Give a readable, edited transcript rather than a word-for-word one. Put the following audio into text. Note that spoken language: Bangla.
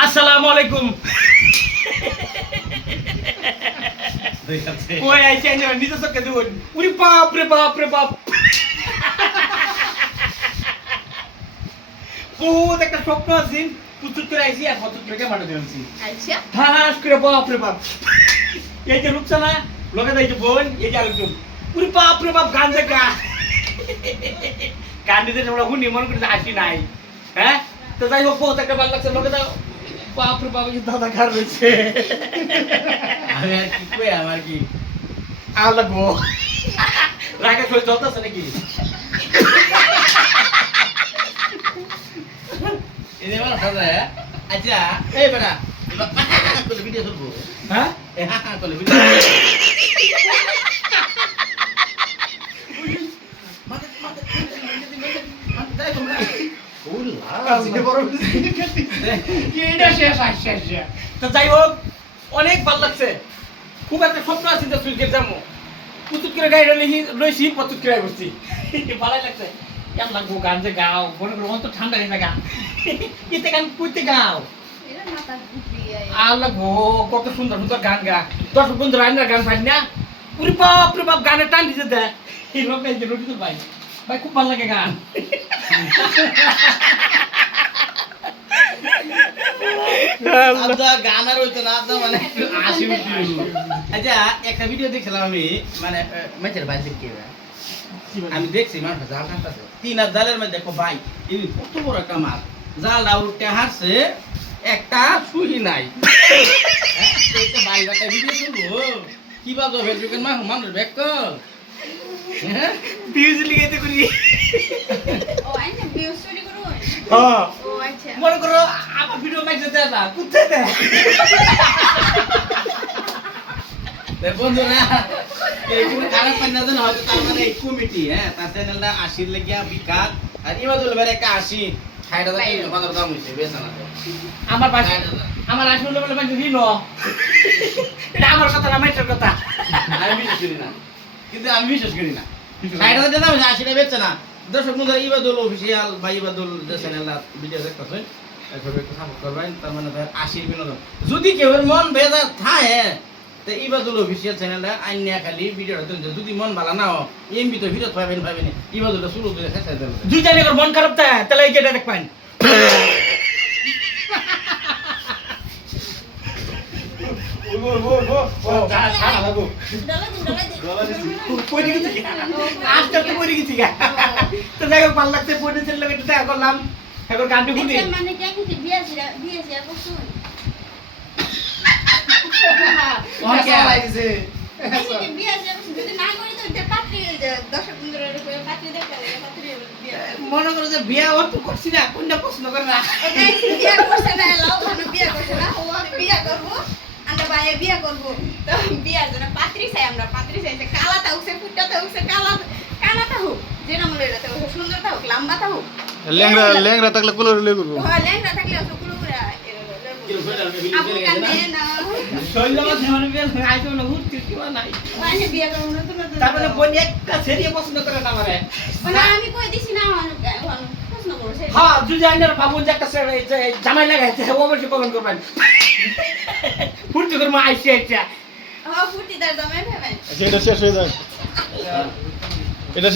আসসালামু আলাইকুম। ওই আইছে না নিজে চোখে দেখুন। উরি বাপ রে বাপ রে বাপ। বহুত একটা স্বপ্ন আছে। পুতুত করে আইছি আর পুতুত করে মারা দিলামছি। আচ্ছা হাস করে বাপ রে বাপ। এই যে রূপসানা লগে যাইছে বোন এই যে আরেকজন। উরি বাপ রে বাপ গাঞ্জা গা। গান দিতে আমরা হুনি মনে করি হাসি নাই। হ্যাঁ? তো যাই হোক বহুত একটা ভালো লাগছে লগে দাও। বাপ রে বাপ এই দাদা খার রয়েছে। আমি আর কি কই আমার কি আল্লাহ গো রাগে শরীর চলতেছে নাকি? এই যে আমার দাদা আচ্ছা এই বেটা কোলে ভিডিও করবো হ্যাঁ কোলে ভিডিও তো যাই হোক অনেক ভালো লাগছে। খুব একটা স্বপ্ন আছে যে সুইচের যাবো পুতুত করে গাড়ি লইছি পতুত করে বসছি ভালোই লাগছে। কেমন লাগবো গান যে গাও মনে করো অন্ত ঠান্ডা হয়ে না গান কিতে গান কইতে গাও এটা মাথা ঘুরিয়ে আল্লাহ গো কত সুন্দর সুন্দর গান গা দর্শক বন্ধু রান্নার গান পাই না উরি বাপ রে বাপ গানে টান দিতে দেয় এই লোক এই যে রবিদুল ভাই ভাই খুব ভালো লাগে গান। গান আর হইতো না মানে আসি আচ্ছা একটা ভিডিও দেখছিলাম আমি মানে মেচের বাইরে দেখি আমি দেখছি মানুষ জাল টানতেছে 3 জালের মধ্যে দেখো ভাই এই কত বড় একটা মাছ জালটা উঠে হারছে একটা সুই নাই এইটা বাইরে একটা ভিডিও করবো কি বাজো ফেসবুকের মানুষ ব্যাক কর হ্যাঁ ভিউজ লিগাইতে করি ও আইনা ভিউ স্টোরি করুন হ্যাঁ ও আচ্ছা মনে করো আমার ভিডিও মাইকে দেয় না কোথায় দেয় বন্ধুরা এইগুলো খারাপ পাই না জানো হয়তো তার মানে এই কমিটি হ্যাঁ তার চ্যানেলটা 80 লেগিয়া বিকাশ আর ইমাদুল ভাই একটা 80 60,000 টাকা বাজার দাম হইছে বেচানা আমার পাশে আমার আসলে বলে মানে ঋণ এটা আমার কথা না মাইটার কথা আমি বিশ্বাস করি না কিন্তু আমি বিশ্বাস করি না 60,000 টাকা দাম 80 টাকা বেচে না দর্শক বন্ধুরা ইবাদুল অফিসিয়াল বা ইবাদুল যে চ্যানেলটা ভিডিও দেখতেছেন এইভাবে একটু সাপোর্ট করবেন তার মানে তার 80 বিনোদন যদি কেউ মন বেজার থাকে তো ইবাদুল অফিসিয়াল চ্যানেলটা আইনিয়া খালি ভিডিওটা তুলতে যদি মন ভালো না হয় এমবি তো ভিডিও পাবেন ইবাদুলটা শুরু করে শেষ হয়ে যাবে দুই জানি মন খারাপ তা তাহলে এই যেটা দেখবেন আজকে তো পড়ে গেছি গা তো যাই হোক ভালো লাগছে পড়েছিল একটু দেখা করলাম এখন গানটি শুনি আচ্ছা মানে কি কি বিয়া করছুন অনেক লাগছে এই বিয়া করছুন যদি না করি তো এটা পাত্রী দর্শক বন্ধুরা কই পাত্রী দেখালে পাত্রী বিয়া মনে করো যে বিয়া অত করছি না কোনটা পছন্দ করে না ওটাই বিয়া করছে না লাও ভালো বিয়া করছে না ও বিয়া করব আমরা ভাইয়া বিয়া করব তো বিয়ার জন্য পাত্রী চাই আমরা পাত্রী চাইছে কালাটা উঠছে ফুটটা উঠছে কালাটা হোক যেটা মনে এটা হোক সুন্দরটা হোক লম্বাটা হোক ল্যাংড়া থাকলে কুলোর লে করবো হ্যাঁ ল্যাংড়া থাকলে ওসব কুলো করে আপু কানে না শৈলবা ধরে বিয়া আইতো না ঘুরতে কি নাই মানে বিয়া করব না তো তারপরে বোন একটা সেরিয়ে পছন্দ করে না আমারে মানে আমি কই দিছি না প্রশ্ন করছে হ্যাঁ যদি আইনার ভাবুন যে একটা জামাই লাগাইছে অবশ্যই কমেন্ট করবেন ফুর্তি করে আইসি আইসা হ্যাঁ ফুটিদার দামে ভেবেন এটা শেষ হয়ে যাক এটা